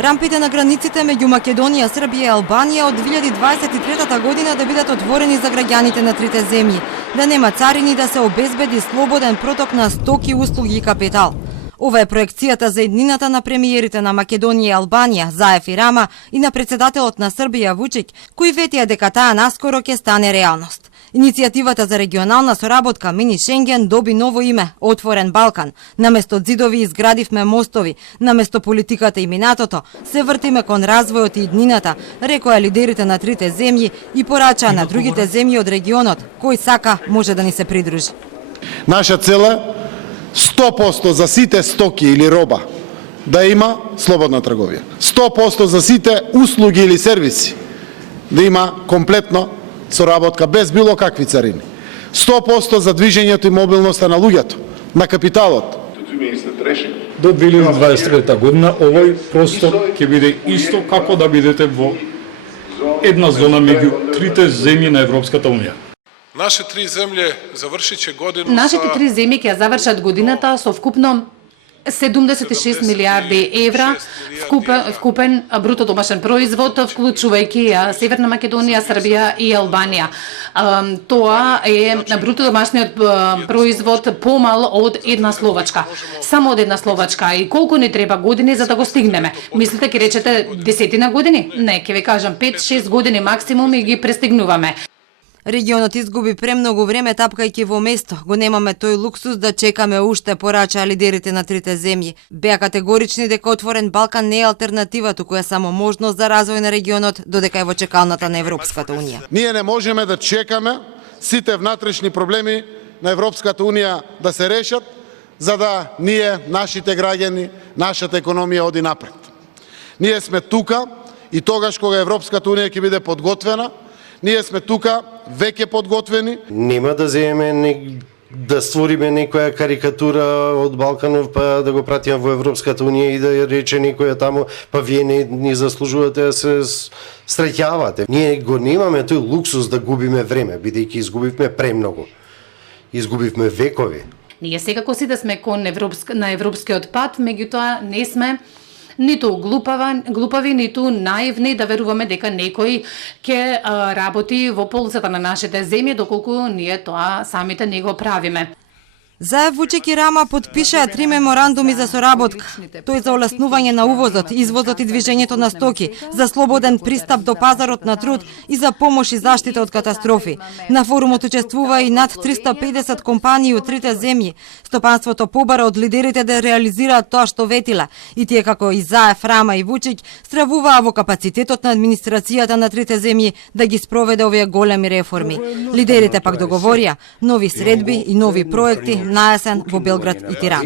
Рампите на границите меѓу Македонија, Србија и Албанија од 2023 година да бидат отворени за граѓаните на трите земји, да нема царини, да се обезбеди слободен проток на стоки, услуги и капитал. Ова е проекцијата за иднината на премиерите на Македонија и Албанија, Заев и Рама, и на председателот на Србија Вучик, кои ветија дека таа наскоро ќе стане реалност. Иницијативата за регионална соработка Мини Шенген доби ново име – Отворен Балкан. Наместо зидови изградивме мостови, наместо политиката и минатото, се вртиме кон развојот и иднината, рекоа лидерите на трите земји и порачаа на другите земји од регионот, кој сака може да ни се придружи. Наша цел е 100% за сите стоки или роба да има слободна трговија. 100% за сите услуги или сервиси да има комплетно соработка без било какви царини. 100% за движењето и мобилноста на луѓето, на капиталот. До 2023 година овој простор ќе биде исто како да бидете во една зона меѓу трите земји на Европската унија. Нашите три земји ќе завршат годината со вкупно 76 милиарди евра вкупен бруто домашен производ, вклучувајќи Северна Македонија, Србија и Албанија. Тоа е бруто домашниот производ помал од една Словачка. Само од една Словачка. И колку ни треба години за да го стигнеме? Мислите ќе речете 10 години? Не, ќе ви кажам 5-6 години максимум и ги престигнуваме. Регионот изгуби премногу време тапкајќи во место. Го немаме тој луксус да чекаме уште, порачаа лидерите на трите земји. Беа категорични дека Отворен Балкан не е алтернатива, туку е само можност за развој на регионот, додека е во чекалната на Европската унија. Ние не можеме да чекаме сите внатрешни проблеми на Европската унија да се решат, за да ние, нашите граѓани, нашата економија оди напред. Ние сме тука и тогаш кога Европската унија ќе биде подготвена, ние сме тука веќе подготвени. Нема да земеме да створиме некоја карикатура од Балканов па да го пратиме во Европската унија и да рече некоја таму па вие не заслужувате да се среќавате. Ние го немаме тој луксус да губиме време, бидејќи изгубивме премногу. Изгубивме векови. Ние секако си да сме кон на европскиот пат, меѓутоа не сме ниту глупави, ниту наивни да веруваме дека некој ќе работи во ползата на нашите земји, доколку ние тоа самите не го правиме. Заев, Вучик и Рама потпишаа 3 меморандуми за соработка. Тој за олеснување на увозот, извозот и движењето на стоки, за слободен пристап до пазарот на труд и за помош и заштита од катастрофи. На форумот учествува и над 350 компании од трите земји. Стопанството побара од лидерите да реализираат тоа што ветила. И тие како и Заев, Рама и Вучик стравуваа во капацитетот на администрацијата на трите земји да ги спроведе овие големи реформи. Лидерите пак договорија нови средби и нови проекти на есен во Белград и Тирана.